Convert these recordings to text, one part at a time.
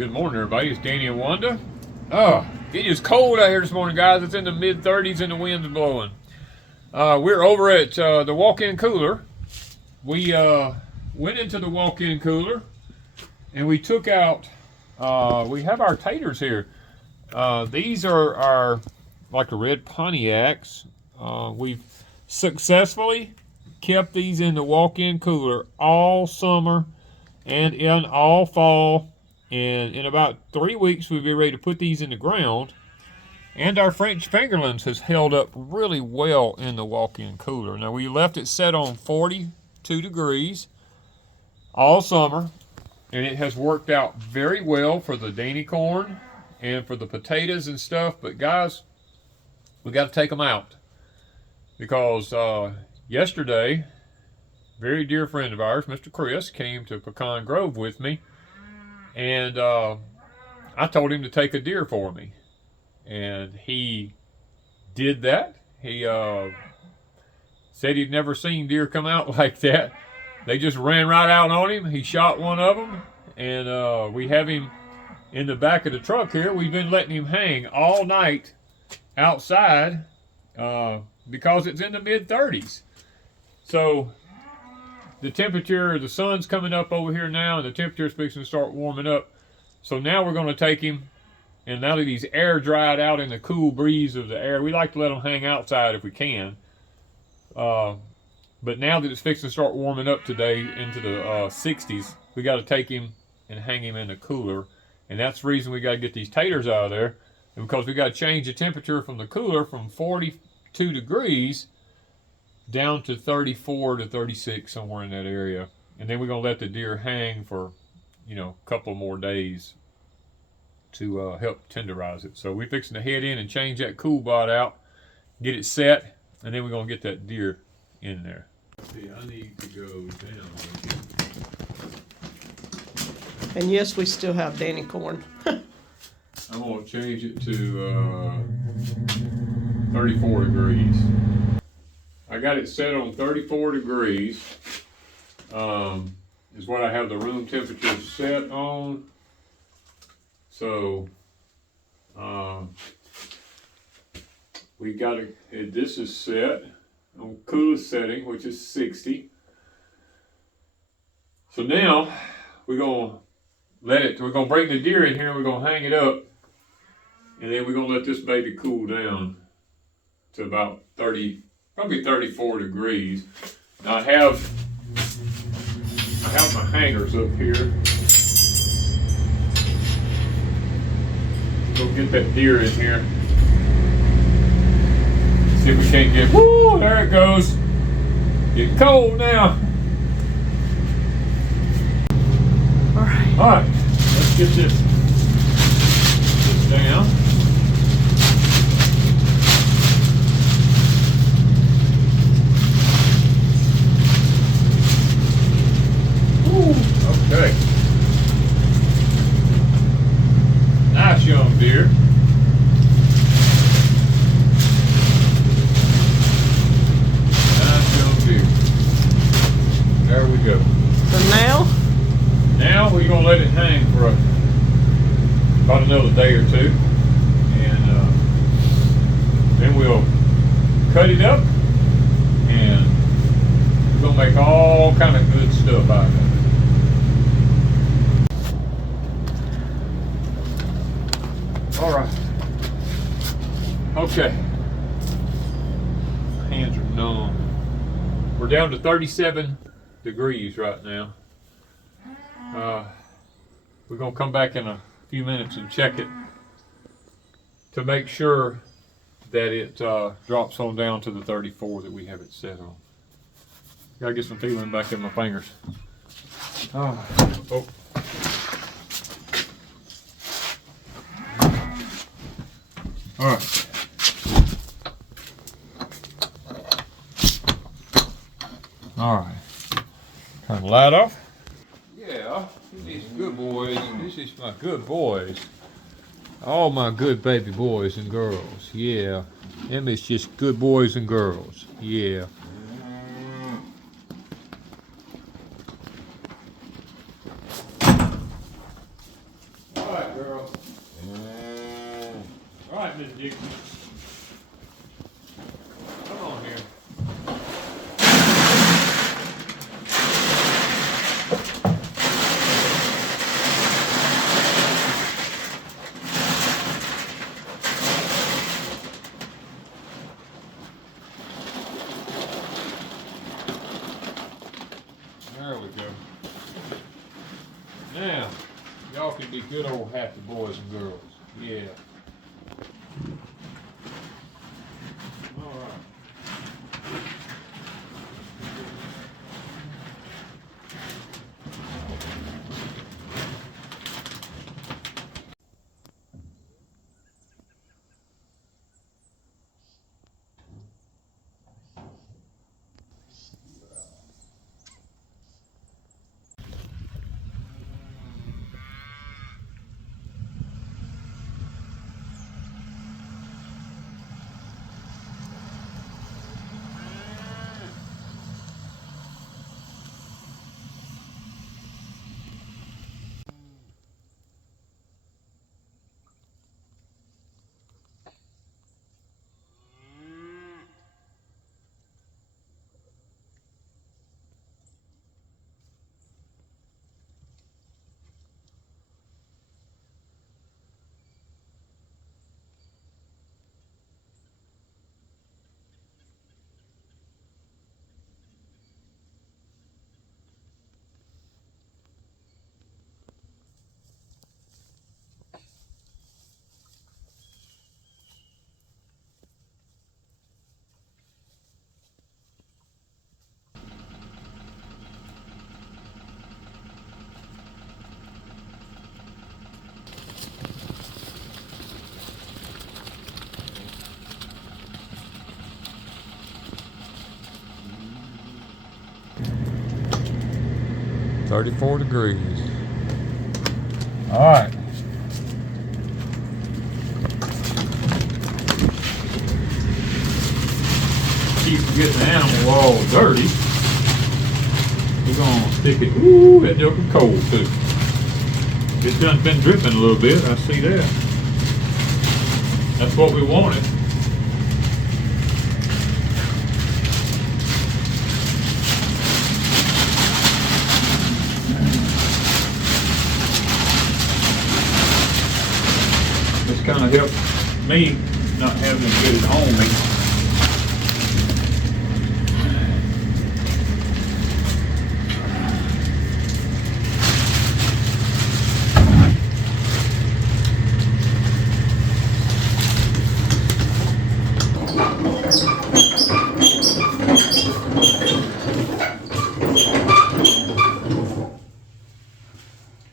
Good morning, everybody. It's Danny and Wanda. Oh, it is cold out here this morning, guys. It's in the mid-30s and the wind's blowing. We're over at the walk-in cooler. We went into the walk-in cooler and we took out, we have our taters here. These are our, like the red Pontiacs. We've successfully kept these in the walk-in cooler all summer and in all fall. And in about 3 weeks, we'll be ready to put these in the ground. And our French fingerlings has held up really well in the walk-in cooler. Now, we left it set on 42 degrees all summer. And it has worked out very well for the Danny corn and for the potatoes and stuff. But guys, we got to take them out. Because yesterday, a very dear friend of ours, Mr. Chris, came to Pecan Grove with me. And I told him to take a deer for me. And he did that. He said he'd never seen deer come out like that. They just ran right out on him. He shot one of them. And we have him in the back of the truck here. We've been letting him hang all night outside because it's in the mid-30s. So the temperature, the sun's coming up over here now, and the temperature is fixing to start warming up. So now we're going to take him, and now that he's air dried out in the cool breeze of the air, we like to let him hang outside if we can. But now that it's fixing to start warming up today into the 60s, we got to take him and hang him in the cooler. And that's the reason we got to get these taters out of there, and because we got to change the temperature from the cooler from 42 degrees down to 34 to 36, somewhere in that area. And then we're going to let the deer hang for, a couple more days to help tenderize it. So we're fixing to head in and change that cool bot out, get it set, and then we're going to get that deer in there. See, I need to go down. And yes, we still have Danny corn. I'm going to change it to 34 degrees. I got it set on 34 degrees, is what I have the room temperature set on. So, we got it, this is set on coolest setting, which is 60. So now, we're going to bring the deer in here and we're going to hang it up. And then we're going to let this baby cool down to about probably 34 degrees. Now I have my hangers up here. Go get that deer in here. See if we can't get, woo, there it goes. Getting cold now. Alright, let's get this down. Okay. Nice young deer. Nice young deer. There we go. So now we're going to let it hang for about another day or two. And then we'll cut it up and we're going to make all kind of good stuff out of it. All right. Okay. Hands are numb. We're down to 37 degrees right now. We're going to come back in a few minutes and check it to make sure that it drops on down to the 34 that we have it set on. Gotta get some feeling back in my fingers. Oh. All right. All right. Turn the light off. Yeah, these good boys. This is my good boys. All my good baby boys and girls. Yeah. Them is just good boys and girls. Yeah. All right. girl. All right, Miss Dixon. Come on here. There we go. Now, y'all can be good old happy boys and girls. Yeah. All right. $34 degrees. All right. Keep getting the animal all dirty. We're gonna stick it. Ooh, that joke is cold too. It's done been dripping a little bit. I see that. That's what we wanted. This kind of helped me not having to get it on me.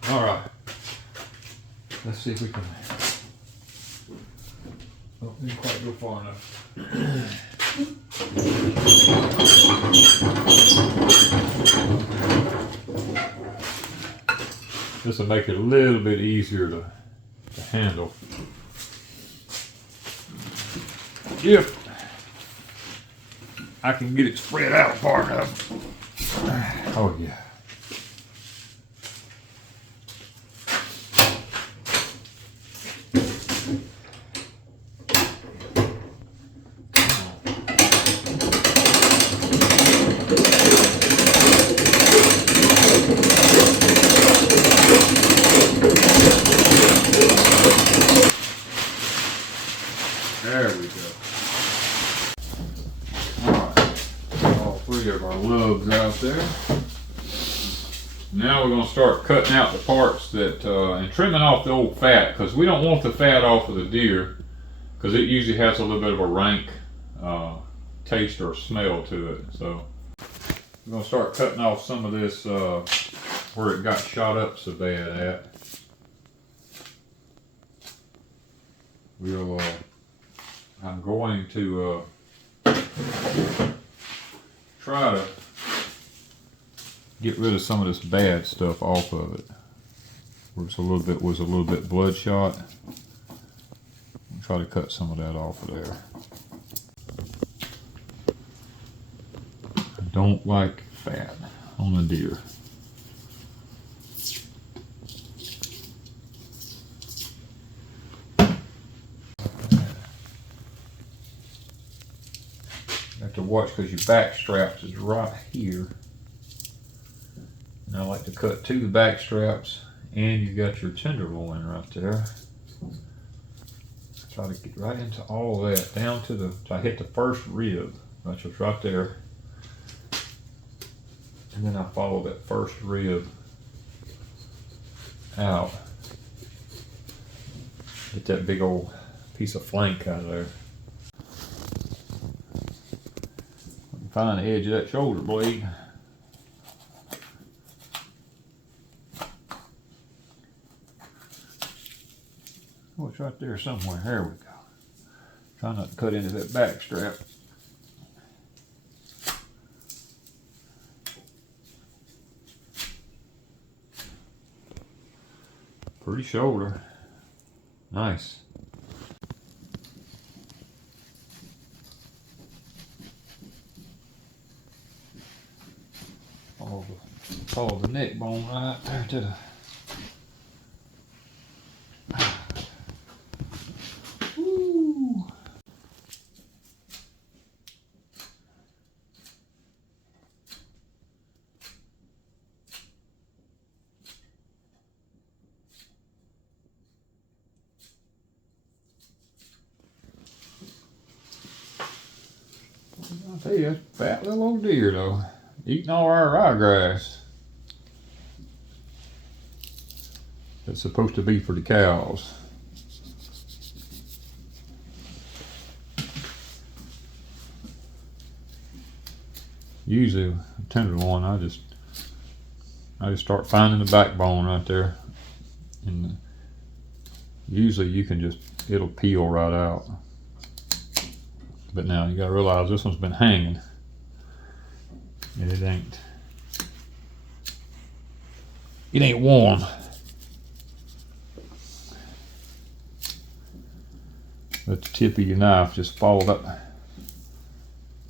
All right. Let's see if we can. Oh, didn't quite go far enough. This will make it a little bit easier to handle. If I can get it spread out far enough. Oh yeah. There we go. Alright, all three of our lugs out there. Now we're going to start cutting out the parts that, and trimming off the old fat, because we don't want the fat off of the deer, because it usually has a little bit of a rank taste or smell to it. So we're going to start cutting off some of this where it got shot up so bad at. We'll I'm going to try to get rid of some of this bad stuff off of it. Where it's was a little bit bloodshot. I'll try to cut some of that off of there. I don't like fat on a deer. watch because your back straps is right here. And I like to cut to the back straps, and you got your tenderloin right there. Try to get right into all of that, down to the, I hit the first rib, which was right there. And then I follow that first rib out. Get that big old piece of flank out of there. Find the edge of that shoulder blade. Oh, it's right there somewhere. There we go. Try not to cut into that back strap. Pretty shoulder. Nice. Follow the neck bone right there to the. Woo. I'll tell you, that's a fat little old deer though. Eating all our ryegrass. It's supposed to be for the cows. Usually, a tenderloin, I just start finding the backbone right there, and usually you can just, it'll peel right out. But now you gotta realize this one's been hanging, and it ain't warm. Let the tip of your knife just follow that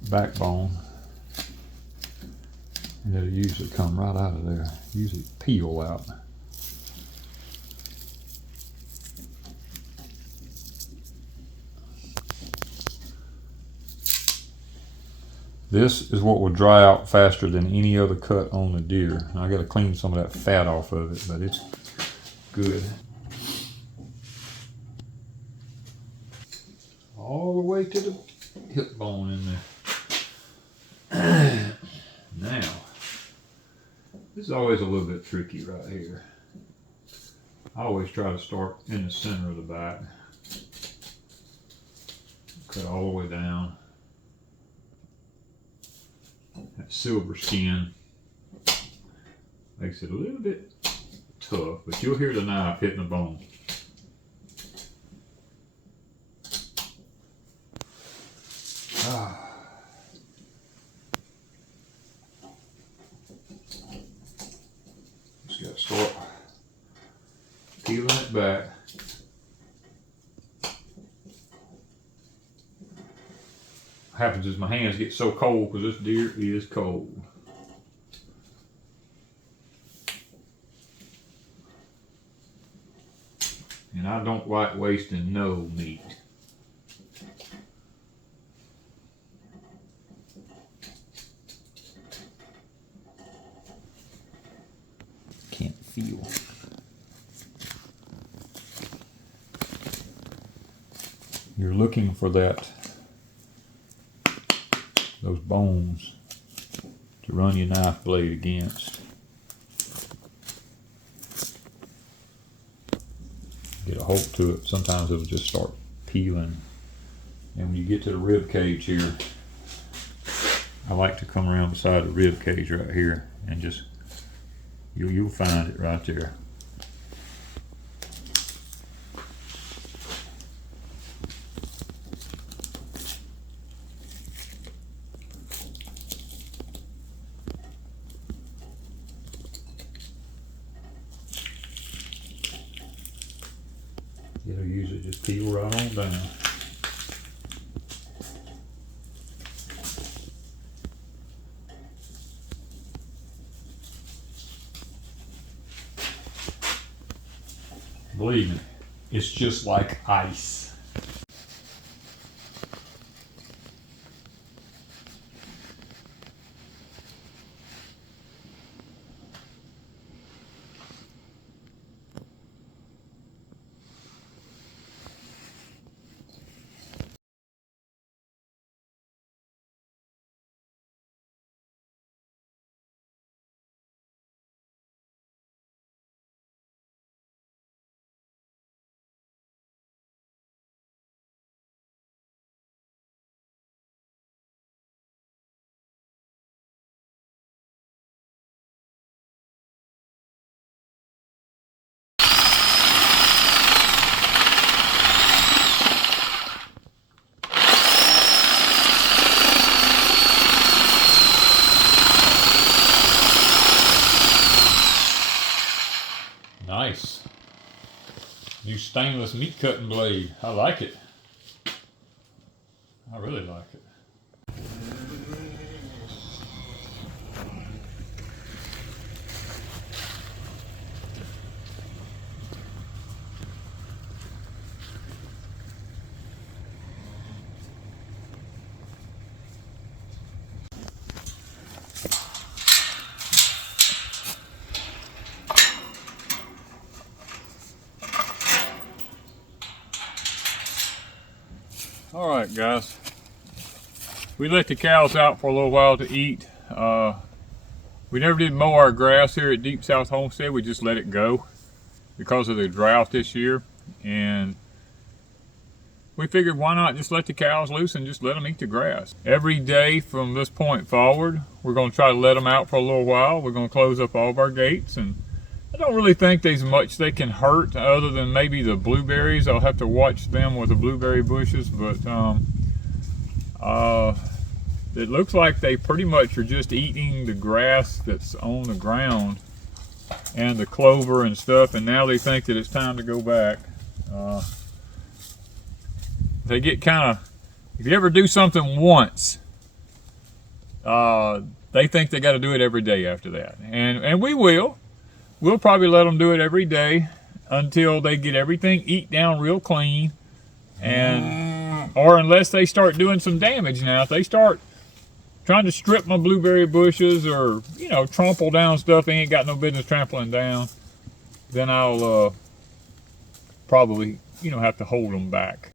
backbone, and it'll usually come right out of there. Usually peel out. This is what will dry out faster than any other cut on the deer. I got to clean some of that fat off of it, but it's good. All the way to the hip bone in there. Now, this is always a little bit tricky right here. I always try to start in the center of the back. Cut all the way down. That silver skin makes it a little bit tough, but you'll hear the knife hitting the bone. Just got to start peeling it back. What happens is my hands get so cold because this deer is cold. And I don't like wasting no meat. Can't feel. You're looking for those bones to run your knife blade against. Get a hold to it. Sometimes it'll just start peeling. And when you get to the rib cage here, I like to come around beside the rib cage right here and just, you'll find it right there. It'll usually just peel right on down. Believe me, it's just like ice. nice. New stainless meat cutting blade. I like it. I really like it. All right, guys. We let the cows out for a little while to eat. We never did mow our grass here at Deepsouth Homestead. We just let it go because of the drought this year. And we figured why not just let the cows loose and just let them eat the grass. Every day from this point forward, we're going to try to let them out for a little while. We're going to close up all of our gates, and I don't really think there's much they can hurt other than maybe the blueberries. I'll have to watch them with the blueberry bushes, but it looks like they pretty much are just eating the grass that's on the ground and the clover and stuff, and now they think that it's time to go back. They get kind of, if you ever do something once, they think they got to do it every day after that, and we will. We'll probably let them do it every day until they get everything eat down real clean, and or unless they start doing some damage. Now, if they start trying to strip my blueberry bushes or, you know, trample down stuff they ain't got no business trampling down, then I'll probably, you know, have to hold them back.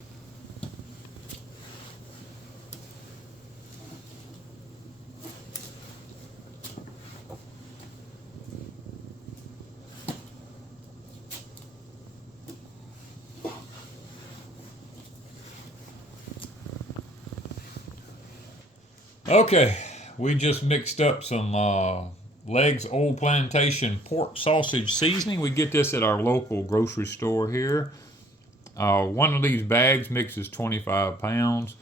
Okay, we just mixed up some Legs Old Plantation pork sausage seasoning. We get this at our local grocery store here. One of these bags mixes 25 pounds.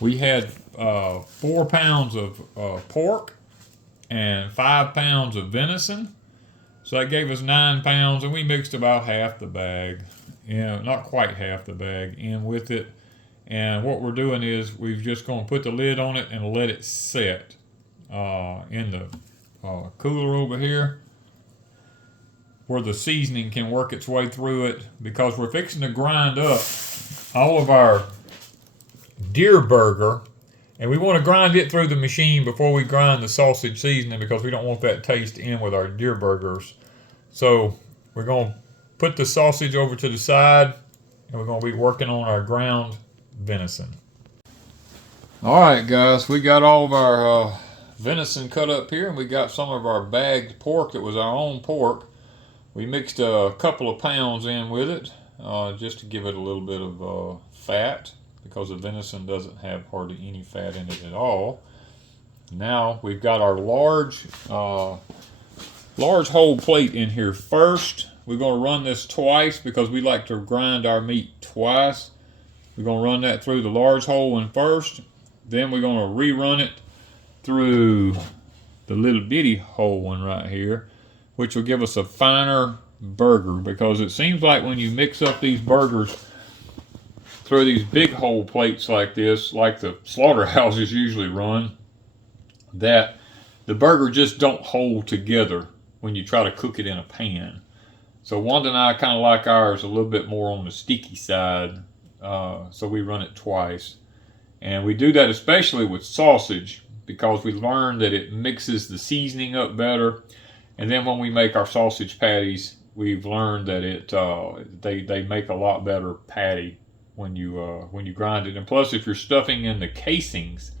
We had 4 pounds of pork and 5 pounds of venison. So that gave us 9 pounds, and we mixed about half the bag, not quite half the bag, in with it. And what we're doing is we're just going to put the lid on it and let it set in the cooler over here where the seasoning can work its way through it, because we're fixing to grind up all of our deer burger, and we want to grind it through the machine before we grind the sausage seasoning, because we don't want that taste in with our deer burgers. So we're going to put the sausage over to the side, and we're going to be working on our ground venison. All right, guys, we got all of our venison cut up here, and we got some of our bagged pork that was our own pork. We mixed a couple of pounds in with it just to give it a little bit of fat, because the venison doesn't have hardly any fat in it at all. Now we've got our large whole plate in here first. We're going to run this twice because we like to grind our meat twice. We're going to run that through the large hole one first. Then we're going to rerun it through the little bitty hole one right here, which will give us a finer burger, because it seems like when you mix up these burgers through these big hole plates like this, like the slaughterhouses usually run, that the burger just don't hold together when you try to cook it in a pan. So Wanda and I kind of like ours a little bit more on the sticky side. So we run it twice, and we do that especially with sausage, because we learned that it mixes the seasoning up better. And then when we make our sausage patties, we've learned that they make a lot better patty when you grind it. And plus, if you're stuffing in the casings,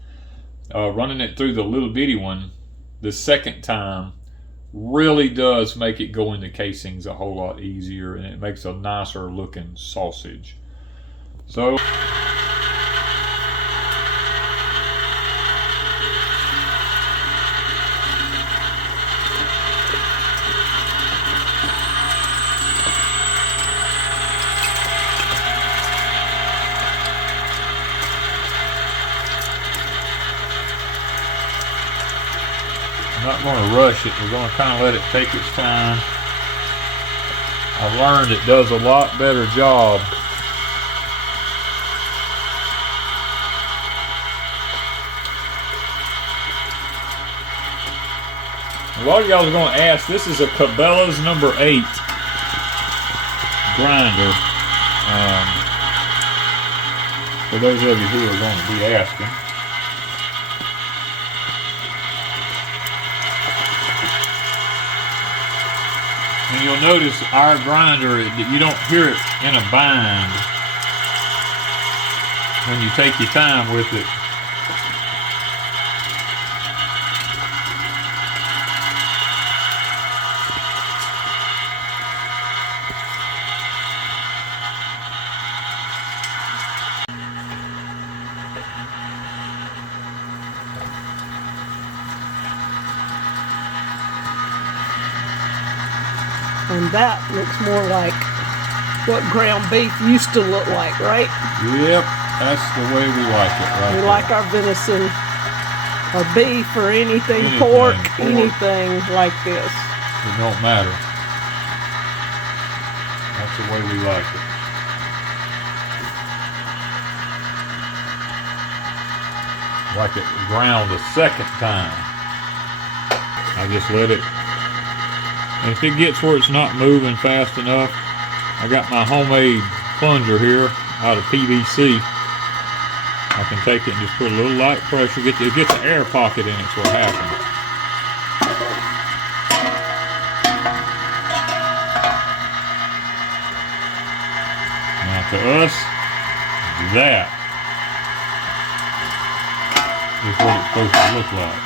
running it through the little bitty one the second time really does make it go in the casings a whole lot easier, and it makes a nicer looking sausage. So I'm not going to rush it. We're going to kind of let it take its time. I've learned it does a lot better job. A lot of y'all are going to ask, this is a Cabela's number 8 grinder. For those of you who are going to be asking. And you'll notice our grinder, you don't hear it in a bind when you take your time with it. And that looks more like what ground beef used to look like, right? Yep, that's the way we like it, right? We like our venison or beef or anything pork, anything like this. It don't matter. That's the way we like it. Like it ground a second time. I just let it. And if it gets where it's not moving fast enough, I got my homemade plunger here out of PVC. I can take it and just put a little light pressure. It gets an air pocket in it, so what happens. Now to us, that is what it's supposed to look like.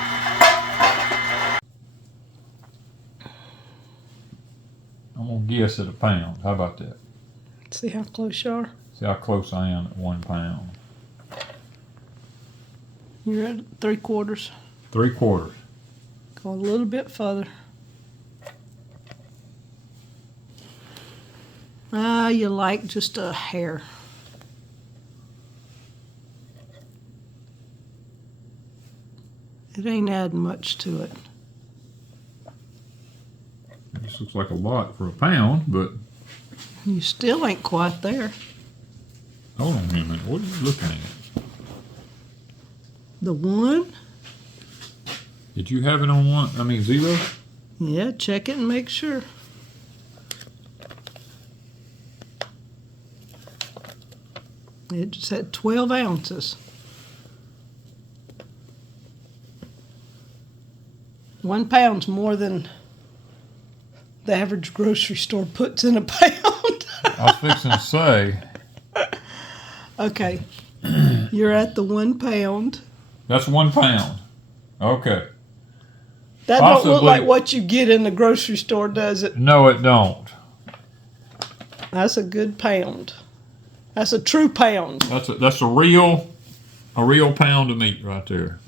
I'm going to guess at a pound. How about that? See how close you are? See how close I am at 1 pound. You're at 3/4. 3/4. Go a little bit further. You like just a hair. It ain't adding much to it. This looks like a lot for a pound, but... You still ain't quite there. Hold on a minute. What are you looking at? The 1? Did you have it on 1? I mean 0? Yeah, check it and make sure. It just had 12 ounces. 1 pound's more than the average grocery store puts in a pound. I was fixing to say. Okay. You're at the 1 pound. That's 1 pound. Okay. That don't look like what you get in the grocery store, does it? No, it don't. That's a good pound. That's a true pound. That's a real pound of meat right there.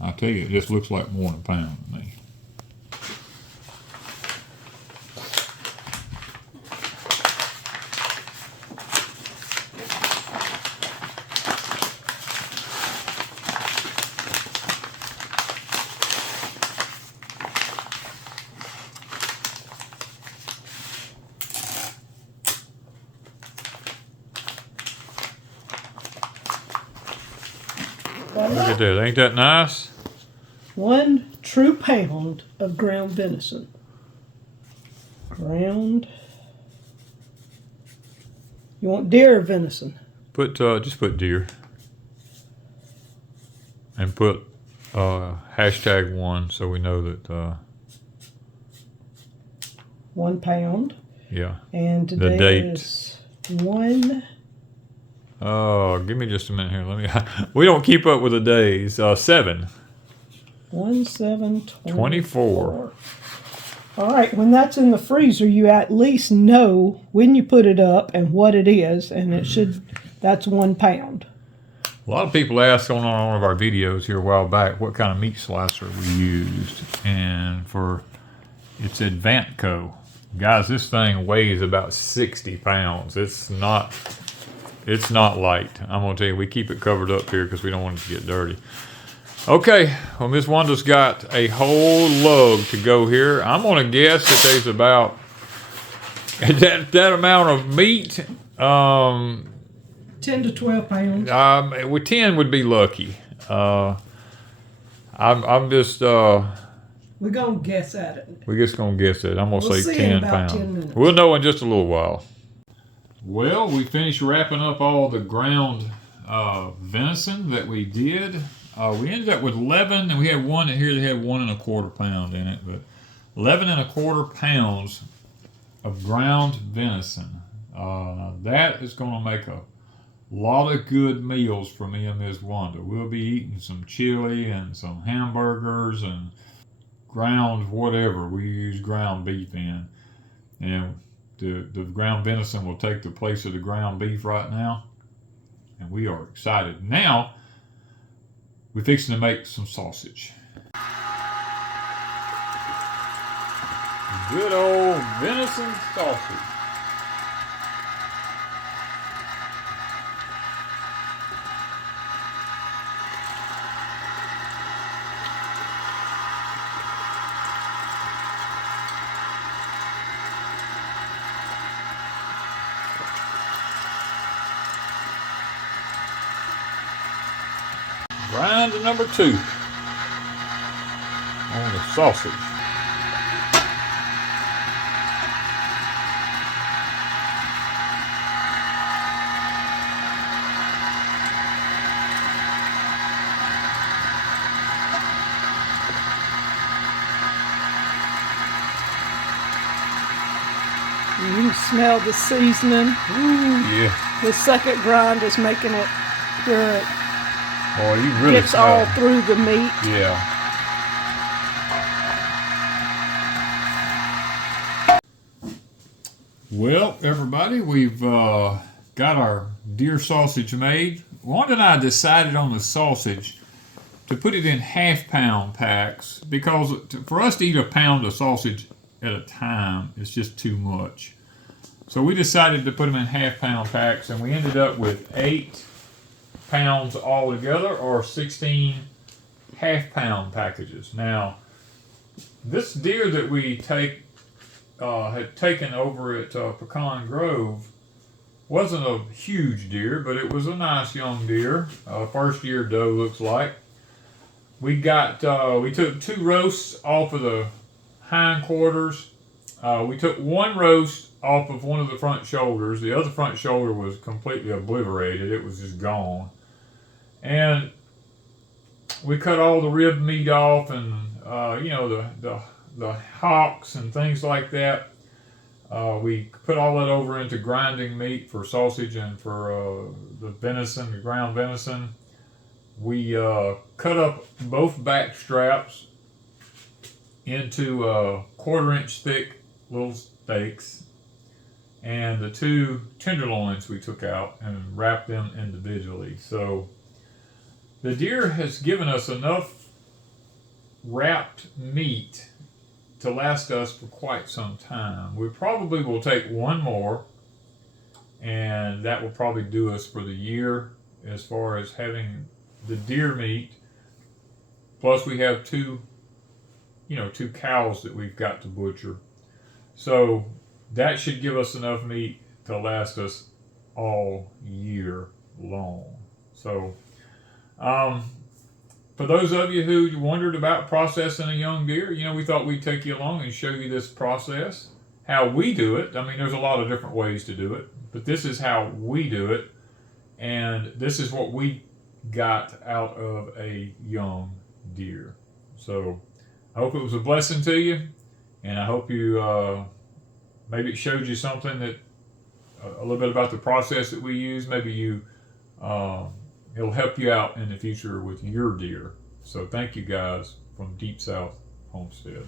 I tell you, it just looks like more than a pound to me. Look at that, ain't that nice? 1 true pound of ground venison. Ground. You want deer or venison? Just put deer. And put #1 so we know that 1 pound. yeah. And today the date is 1. Oh, give me just a minute here. Let me. We don't keep up with the days. 7. 1/7/24. All right, when that's in the freezer, you at least know when you put it up and what it is, and it should. That's 1 pound. A lot of people asked on one of our videos here a while back what kind of meat slicer we used, and it said Vantco. Guys, this thing weighs about 60 pounds. It's not light. I'm gonna tell you, we keep it covered up here because we don't want it to get dirty. Okay, well, Miss Wanda's got a whole lug to go here. I'm gonna guess that there's about that amount of meat. 10 to 12 pounds. With 10 would be lucky. I'm just We're gonna guess at it. we're just gonna guess it. I'm gonna We'll say see 10 in about pounds. 10 minutes. We'll know in just a little while. Well, we finished wrapping up all the ground venison that we did. We ended up with 11, and we had one here that had 1 1/4 pound in it, but 11 1/4 pounds of ground venison. That is going to make a lot of good meals for me and Ms. Wanda. We'll be eating some chili and some hamburgers and ground whatever we use ground beef in. And the ground venison will take the place of the ground beef right now. And we are excited. Now, we're fixing to make some sausage. Good old venison sausage. Grind number 2 on the sausage. You can smell the seasoning. Ooh, yeah. The second grind is making it where Boy, you it really gets smell all it. through the meat. Yeah. Well, everybody, we've got our deer sausage made. Wanda and I decided on the sausage to put it in half-pound packs because for us to eat a pound of sausage at a time is just too much. So we decided to put them in half-pound packs, and we ended up with 8 pounds altogether, or 16 half-pound packages. Now, this deer that we had taken over at Pecan Grove wasn't a huge deer, but it was a nice young deer. First year doe looks like. We took 2 roasts off of the hindquarters. We took 1 roast off of one of the front shoulders. The other front shoulder was completely obliterated. It was just gone. And we cut all the rib meat off, and the hocks and things like that. We put all that over into grinding meat for sausage and for the venison, the ground venison. We cut up both back straps into 1/4 inch thick little steaks, and the 2 tenderloins we took out and wrapped them individually. So the deer has given us enough wrapped meat to last us for quite some time. We probably will take 1 more, and that will probably do us for the year as far as having the deer meat. Plus we have 2 cows that we've got to butcher. So that should give us enough meat to last us all year long. So for those of you who wondered about processing a young deer, we thought we'd take you along and show you this process, how we do it. I mean, there's a lot of different ways to do it, but this is how we do it, and this is what we got out of a young deer. So I hope it was a blessing to you, and I hope you maybe it showed you something that a little bit about the process that we use. Maybe it'll help you out in the future with your deer. So thank you guys from Deepsouth Homestead.